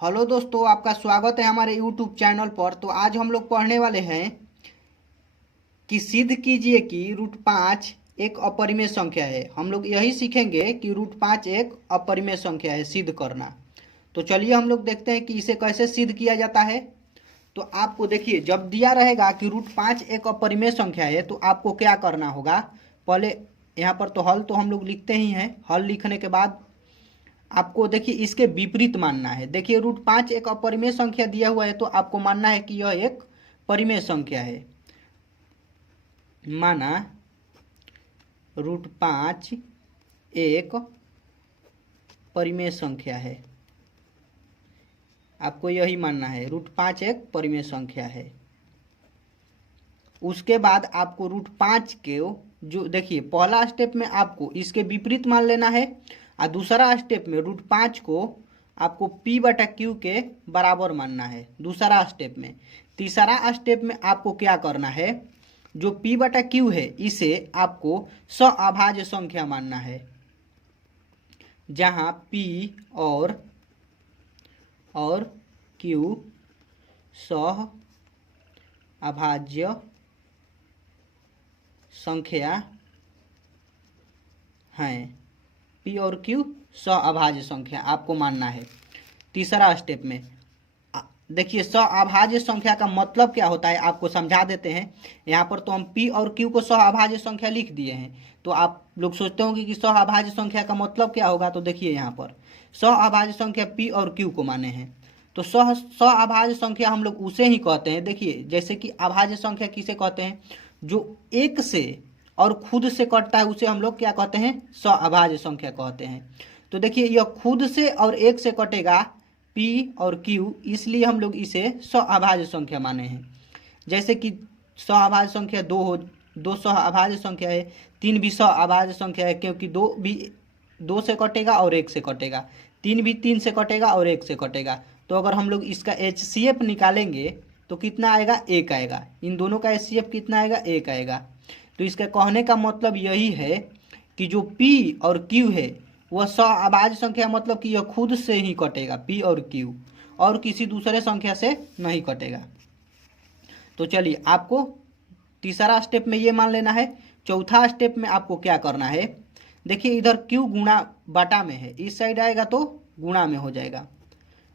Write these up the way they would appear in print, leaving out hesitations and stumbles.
Hello दोस्तों, आपका स्वागत है हमारे यूट्यूब चैनल पर। तो आज हम लोग पढ़ने वाले हैं कि सिद्ध कीजिए कि √5 एक अपरिमेय संख्या है। हम लोग यही सीखेंगे कि √5 एक अपरिमेय संख्या है सिद्ध करना। तो चलिए हम लोग देखते हैं कि इसे कैसे सिद्ध किया जाता है। तो आपको देखिए, जब दिया रहेगा कि √5 एक अपरिमेय संख्या है तो आपको क्या करना होगा। पहले यहाँ पर तो हल तो हम लोग लिखते ही हैं। हल लिखने के बाद आपको देखिए इसके विपरीत मानना है। देखिए √5 एक अपरिमेय संख्या दिया हुआ है तो आपको मानना है कि यह एक परिमेय संख्या है। माना √5 एक परिमेय संख्या है। आपको यही मानना है, √5 एक परिमेय संख्या है। उसके बाद आपको √5 के जो देखिए पहला स्टेप में आपको इसके विपरीत मान लेना है और दूसरा स्टेप में √5 को आपको p/q के बराबर मानना है दूसरा स्टेप में। तीसरा स्टेप में आपको क्या करना है, जो p/q है इसे आपको सअभाज्य संख्या मानना है, जहां p और q सअभाज्य संख्या हैं। p और q सअभाज्य संख्या आपको मानना है। तीसरा स्टेप में देखिए सअभाज्य संख्या का मतलब क्या होता है आपको समझा देते हैं। यहाँ पर तो हम p और q को सअभाज्य संख्या लिख दिए हैं। तो आप लोग सोचते होंगे कि सअभाज्य संख्या का मतलब क्या होगा। तो देखिए यहाँ पर सअभाज्य संख्या p और q को माने हैं। तो सअभाज्य संख्या हम लोग उसे ही कहते हैं। देखिए जैसे कि अभाज्य संख्या किसे कहते हैं, जो एक से और खुद से कटता है उसे हम लोग क्या कहते हैं, सअभाज्य संख्या कहते हैं। तो देखिए यह खुद से और एक से कटेगा p और q, इसलिए हम लोग इसे सअभाज्य संख्या माने हैं। जैसे कि सअभाज्य संख्या दो सअभाज्य संख्या है, 3 भी सअभाज्य संख्या है क्योंकि 2 भी 2 से कटेगा और 1 से कटेगा, 3 भी 3 से कटेगा और 1 से कटेगा। तो अगर हम लोग इसका HCF निकालेंगे तो कितना आएगा, 1 आएगा। इन दोनों का HCF कितना आएगा, 1 आएगा। तो इसका कहने का मतलब यही है कि जो p और q है वह सअभाज्य संख्या, मतलब कि यह खुद से ही कटेगा, p और q, और किसी दूसरे संख्या से नहीं कटेगा। तो चलिए आपको तीसरा स्टेप में ये मान लेना है। चौथा स्टेप में आपको क्या करना है, देखिए इधर q गुणा बाटा में है, इस साइड आएगा तो गुणा में हो जाएगा,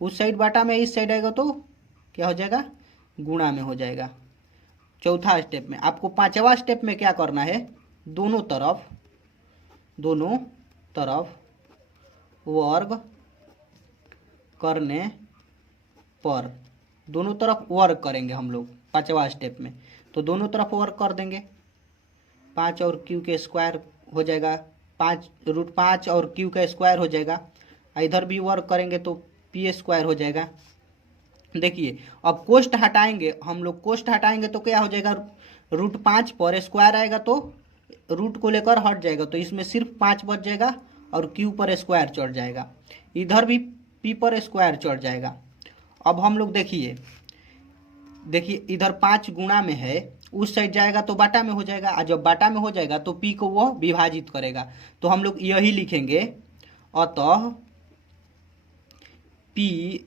उस साइड बाटा में इस साइड आएगा तो क्या हो जाएगा, गुणा में हो जाएगा। चौथा स्टेप में आपको पांचवा स्टेप में क्या करना है, दोनों तरफ वर्ग करने पर, दोनों तरफ वर्ग करेंगे हम लोग पांचवा स्टेप में। तो दोनों तरफ वर्ग कर देंगे, 5 और q के स्क्वायर हो जाएगा, 5 और q का स्क्वायर हो जाएगा। इधर भी वर्ग करेंगे तो p² हो जाएगा। देखिए अब कोष्ट हटाएंगे हम लोग, कोष्ट हटाएंगे तो क्या हो जाएगा, √5 पर स्क्वायर आएगा तो रूट को लेकर हट जाएगा, तो इसमें सिर्फ 5 बच जाएगा और q पर स्क्वायर चढ़ जाएगा, इधर भी p पर स्क्वायर चढ़ जाएगा। अब हम लोग देखिए इधर 5 गुणा में है, उस साइड जाएगा तो बाटा में हो जाएगा, और जब बाटा में हो जाएगा तो p को वो विभाजित करेगा। तो हम लोग यही लिखेंगे, अतः p²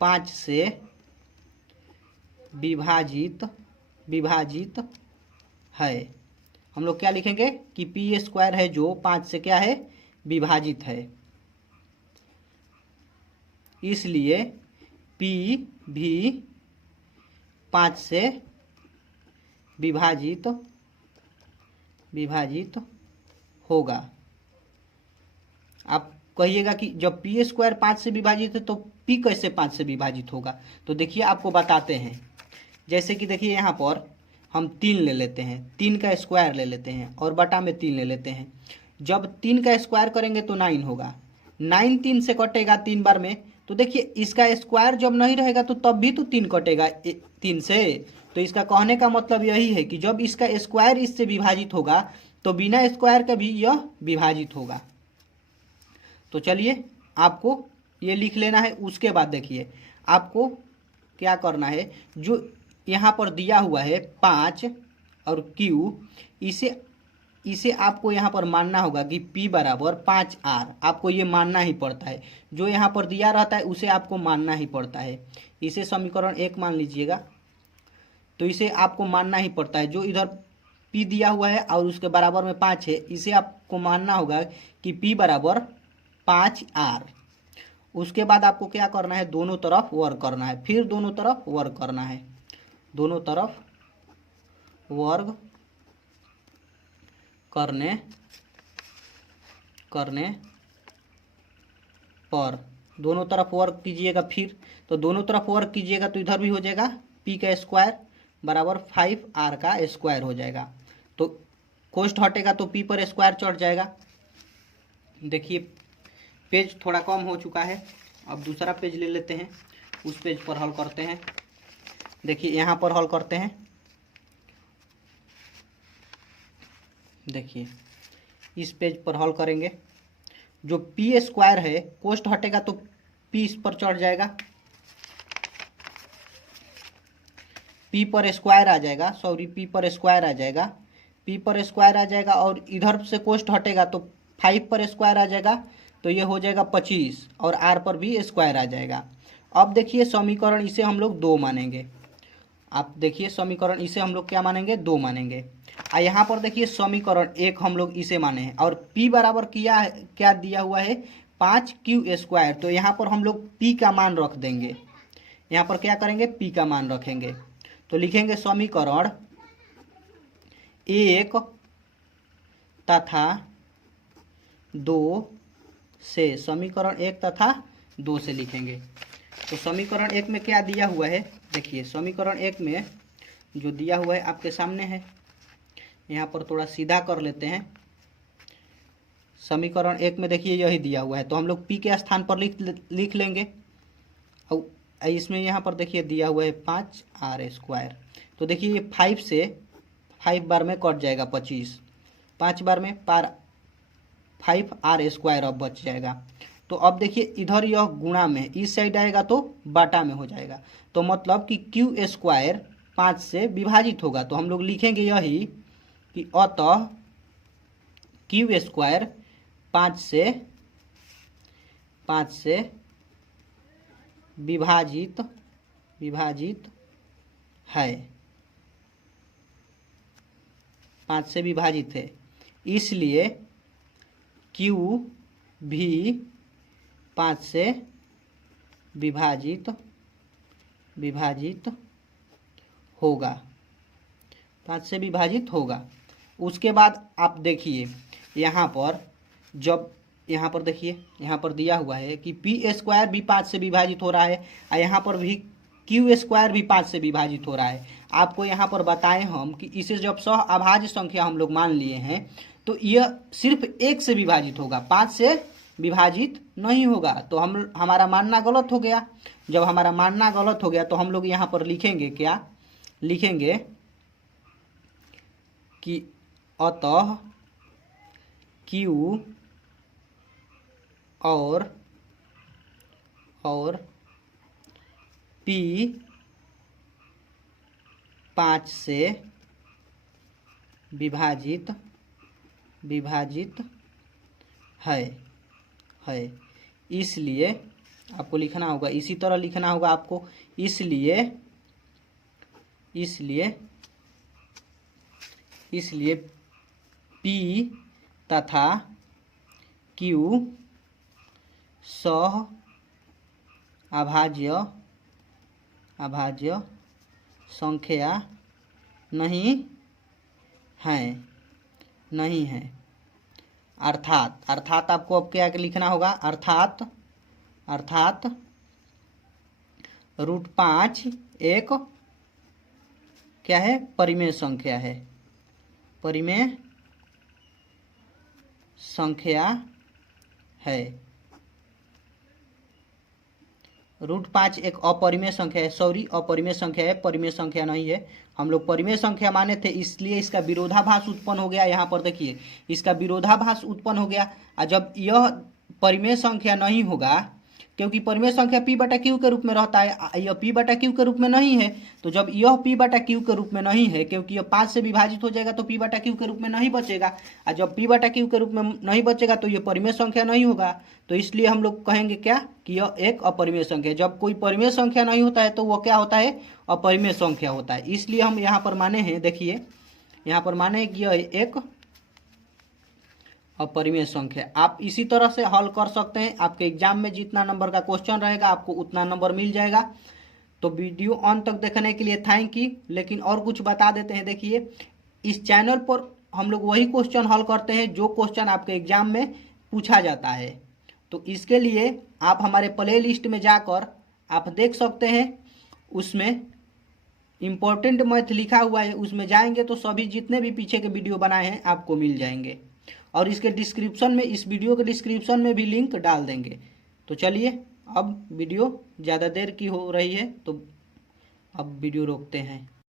5 से विभाजित है। हम लोग क्या लिखेंगे कि p² है जो 5 से क्या है, विभाजित है, इसलिए p भी 5 से विभाजित होगा। आप कहिएगा कि जब p² 5 से विभाजित है तो p कैसे 5 से विभाजित होगा। तो देखिए आपको बताते हैं। जैसे कि देखिए यहाँ पर हम 3 ले लेते हैं, 3 का स्क्वायर ले लेते हैं और बटा में 3 ले लेते हैं। जब 3 का स्क्वायर करेंगे तो 9 होगा, 9 3 से कटेगा 3 बार में। तो देखिए इसका स्क्वायर जब नहीं रहेगा तो तब भी तो 3 कटेगा 3 से। तो इसका कहने का मतलब यही है कि जब इसका स्क्वायर इससे विभाजित होगा तो बिना स्क्वायर का भी यह विभाजित होगा। तो चलिए आपको ये लिख लेना है। उसके बाद देखिए आपको क्या करना है, जो यहाँ पर दिया हुआ है 5 और q, इसे इसे आपको यहाँ पर मानना होगा कि P बराबर 5R, आपको ये मानना ही पड़ता है। जो यहाँ पर दिया रहता है उसे आपको मानना ही पड़ता है। इसे समीकरण 1 मान लीजिएगा, तो इसे आपको मानना ही पड़ता है। जो इधर P दिया हुआ है और उसके बराबर में 5 है, इसे आपको मानना होगा कि P बराबर 5R। उसके बाद आपको क्या करना है, दोनों तरफ वर्ग करना है, फिर दोनों तरफ वर्ग करना है, दोनों तरफ वर्ग करने पर दोनों तरफ वर्ग कीजिएगा। फिर तो दोनों तरफ वर्ग कीजिएगा तो इधर भी हो जाएगा P का स्क्वायर बराबर 5R का स्क्वायर हो जाएगा। तो कोष्ट हटेगा तो P पर स्क्वायर चढ़ जाएगा। देखिए पेज थोड़ा कम हो चुका है, अब दूसरा पेज ले लेते हैं, उस पेज पर हल करते हैं। देखिए यहाँ पर हल करते हैं। देखिए इस पेज पर हल करेंगे। जो P स्क्वायर है, कोष्ट हटेगा तो P इस पर चढ़ जाएगा, P पर स्क्वायर आ जाएगा, सॉरी P पर स्क्वायर आ जाएगा, P पर स्क्वायर आ जाएगा, और इधर से कोष्ट हटेगा तो 5 पर स्क्वायर आ जाएगा, तो ये हो जाएगा 25, और R पर भी स्क्वायर आ जाएगा। अब देखिए समीकरण इसे हम लोग 2 मानेंगे। आप देखिए समीकरण इसे हम लोग क्या मानेंगे, 2 मानेंगे। और यहाँ पर देखिए समीकरण 1 हम लोग इसे माने हैं, और P बराबर क्या दिया हुआ है, 5Q स्क्वायर। तो यहाँ पर हम लोग P का मान रख देंगे, यहाँ पर क्या करेंगे, P का मान रखेंगे। तो लिखेंगे समीकरण 1 तथा 2 से, समीकरण 1 तथा 2 से लिखेंगे। तो समीकरण 1 में क्या दिया हुआ है, देखिए समीकरण 1 में जो दिया हुआ है आपके सामने है। यहाँ पर थोड़ा सीधा कर लेते हैं। समीकरण 1 में देखिए यही दिया हुआ है, तो हम लोग P के स्थान पर लिख लेंगे। और इसमें यहाँ पर देखिए दिया हुआ है 5R स्क्वायर। तो देखिए ये 5 से 5 बार में कट जाएगा 25, 5 बार में 5R स्क्वायर अब बच जाएगा। तो अब देखिए इधर यह गुणा में, इस साइड आएगा तो बाटा में हो जाएगा। तो मतलब कि Q स्क्वायर 5 से विभाजित होगा। तो हम लोग लिखेंगे यही कि अतः Q स्क्वायर 5 से विभाजित है, 5 से विभाजित है, इसलिए Q भी 5 से विभाजित होगा, 5 से विभाजित होगा। उसके बाद आप देखिए यहाँ पर, जब यहाँ पर देखिए यहाँ पर दिया हुआ है कि P स्क्वायर भी 5 से विभाजित हो रहा है, और यहाँ पर भी Q स्क्वायर भी 5 से विभाजित हो रहा है। आपको यहाँ पर बताएं हम कि इसे जब सह अभाज्य संख्या हम लोग मान लिए हैं, तो यह सिर्फ 1 से विभाजित होगा, 5 से विभाजित नहीं होगा। तो हमारा मानना गलत हो गया। जब हमारा मानना गलत हो गया तो हम लोग यहाँ पर लिखेंगे, क्या लिखेंगे कि अतः Q और P 5 से विभाजित है। इसलिए आपको लिखना होगा, इसी तरह लिखना होगा आपको, इसलिए P तथा Q सह अभाज्य संख्या नहीं है। अर्थात आपको अब क्या लिखना होगा, अर्थात √5 एक क्या है, परिमेय संख्या है, √5 एक अपरिमेय संख्या है, सॉरी अपरिमेय संख्या है, परिमेय संख्या नहीं है। हम लोग परिमेय संख्या माने थे, इसलिए इसका विरोधाभास उत्पन्न हो गया। यहाँ पर देखिए इसका विरोधाभास उत्पन्न हो गया। और जब यह परिमेय संख्या नहीं होगा क्योंकि परिमेय संख्या p बटा q के रूप में रहता है, यह p बटा q के रूप में नहीं है। तो जब यह p बटा q के रूप में नहीं है, क्योंकि यह 5 से विभाजित हो जाएगा तो p बटा q के रूप में नहीं बचेगा, और जब p बटा q के रूप में नहीं बचेगा तो यह परिमेय संख्या नहीं होगा। तो इसलिए हम लोग कहेंगे क्या कि यह एक अपरिमेय संख्या। जब कोई परिमेय संख्या नहीं होता है तो वह क्या होता है, अपरिमेय संख्या होता है। इसलिए हम यहाँ पर माने हैं, देखिए यहाँ पर माने हैं कि यह एक अपरिमेय संख्या। आप इसी तरह से हल कर सकते हैं। आपके एग्जाम में जितना नंबर का क्वेश्चन रहेगा आपको उतना नंबर मिल जाएगा। तो वीडियो अंत तक देखने के लिए थैंक यू। लेकिन और कुछ बता देते हैं, देखिए इस चैनल पर हम लोग वही क्वेश्चन हल करते हैं जो क्वेश्चन आपके एग्जाम में पूछा जाता है। तो इसके लिए आप हमारे प्ले लिस्ट में जाकर आप देख सकते हैं, उसमें इम्पोर्टेंट मैथ लिखा हुआ है, उसमें जाएंगे तो सभी जितने भी पीछे के वीडियो बनाए हैं आपको मिल जाएंगे। और इसके डिस्क्रिप्शन में, इस वीडियो के डिस्क्रिप्शन में भी लिंक डाल देंगे। तो चलिए, अब वीडियो ज़्यादा देर की हो रही है तो अब वीडियो रोकते हैं।